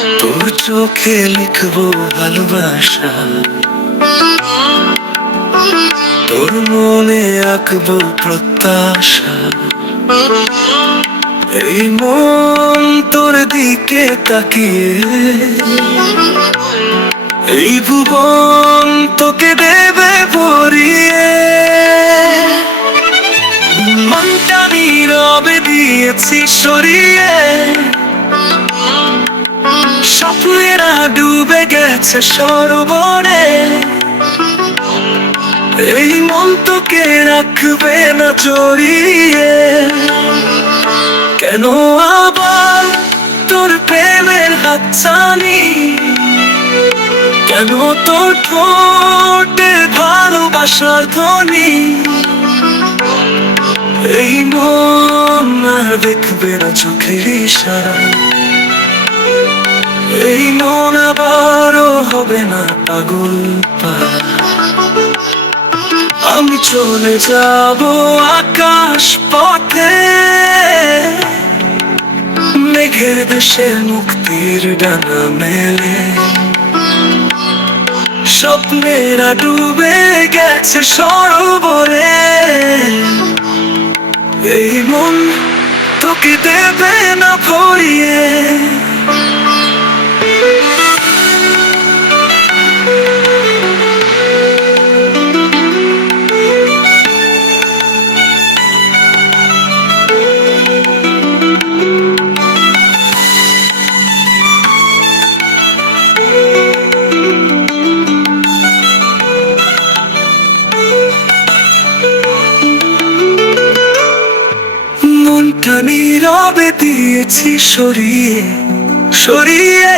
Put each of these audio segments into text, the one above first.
তোর চোখে লিখব ভালোবাসা। তোর মনে আঁকবো প্রত্যাশা। এই মন তোর দিকে তাকিয়ে। এই ভুবন তোকে দেবে ভরিয়ে। মনটা নীরবে দিয়েছি সরিয়ে। স্বপ্নেরা ডুবে গেছে সরোবরে। এই মন তোকে রাখবে না জড়িয়ে। কেন আবার তোর প্রেমের হাতছানি? কেন তোর ঠোঁটে ভালোবাসার ধ্বনি? এই মন আর দেখবে না চোখের ইশারা। এই মন আবারও হবে না পাগল আমি চলে যাব আকাশ পথে। মেঘের দেশে মুক্তির ডানা মেলে। স্বপ্নেরা ডুবে গেছে সরোবরে। এই মন তোকে দেবে না ভরিয়ে। মনটা নীরবে দিয়েছি সরিয়ে সরিয়ে।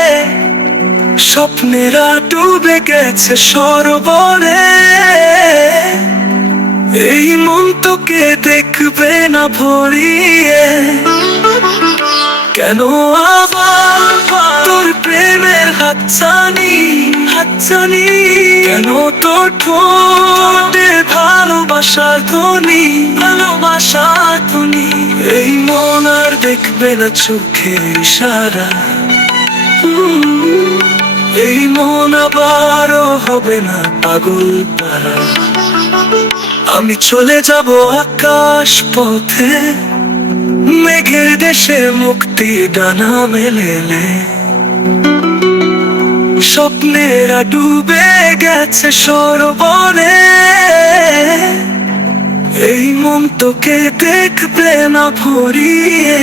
স্বপ্নেরা ডুবে গেছে সরোবরে। এই মন তোকে দেখবে না ভরিয়ে। কেন আবার তোর প্রেমের হাতছানি হাতছানি? কেন তোর ঠোঁটে ভালোবাসার ধ্বনি, ভালোবাসার দেখবে না চোখে সারা এই মন আবারও হবে না পাগল পারা আমি চলে যাব আকাশ পথে, মেঘের দেশে মুক্তি ডানা মেলেলে। স্বপ্নেরা ডুবে গেছে মন তোকে দেখবে না ভরিয়ে।